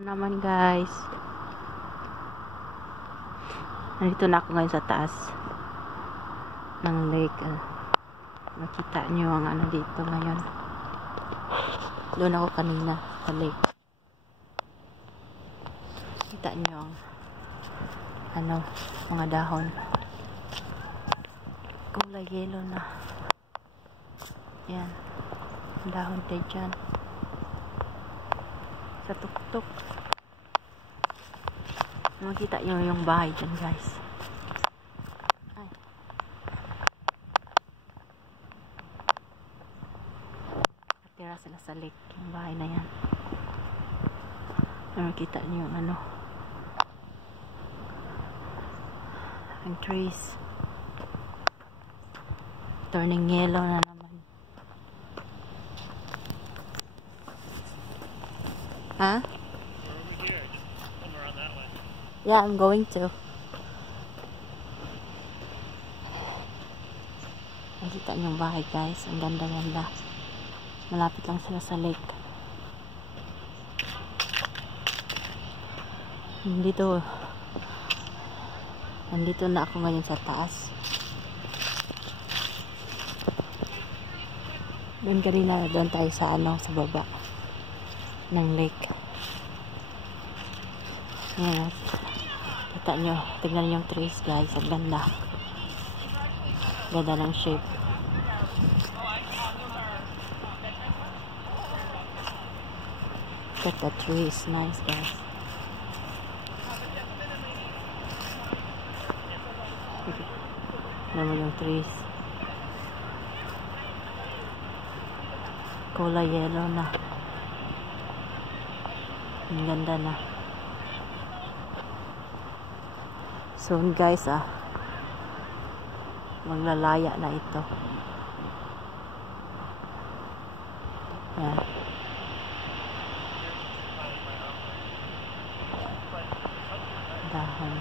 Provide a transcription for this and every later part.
Naman guys, nandito na ako ngayon sa taas ng lake. Makita nyo ang ano dito ngayon. Doon ako kanina sa lake. Kita nyo ang ano, mga dahon, kulay yellow na. Yan, dahon tayo dyan sa tuktok. Makita nyo yung bahay dyan guys. Ay. Natira sila sa lake, yung bahay na yan. Makita nyo yung ano, ang trees turning yellow na naman. Huh? Yeah, I'm going to. Nakita niyo yung bahay guys. Ang ganda-ganda. Malapit lang sila sa lake. Nandito na ako ngayon sa taas. Doon tayo sa ano, sa baba ng lake. Ayan. Kita nyo, tignan nyo yung trees guys, ang ganda. Ganda ng shape. Look at the trees, nice guys. Tignan mo yung trees. Kulay yellow na. Ang ganda na. Soon guys maglalaya na ito. Yan. Dahon.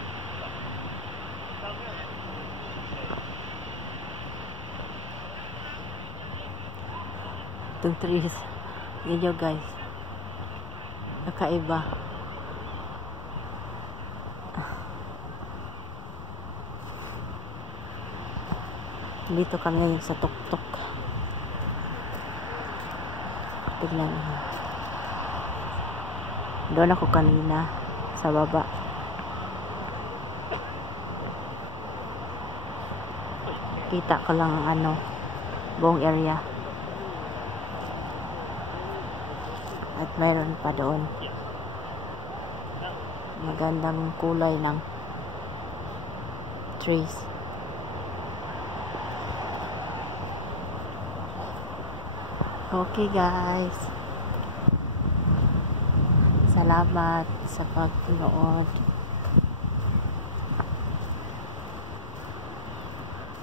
Itong trees. Ganyan guys. Kakaiba. Dito kami ngayon sa tuktok. Tignan mo. Doon ako kanina sa baba. Kita ko lang ang ano, buong area. At mayroon pa doon. Magandang kulay ng trees. Okay guys, salamat sa pagnood.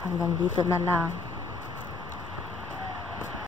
Hanggang dito na lang.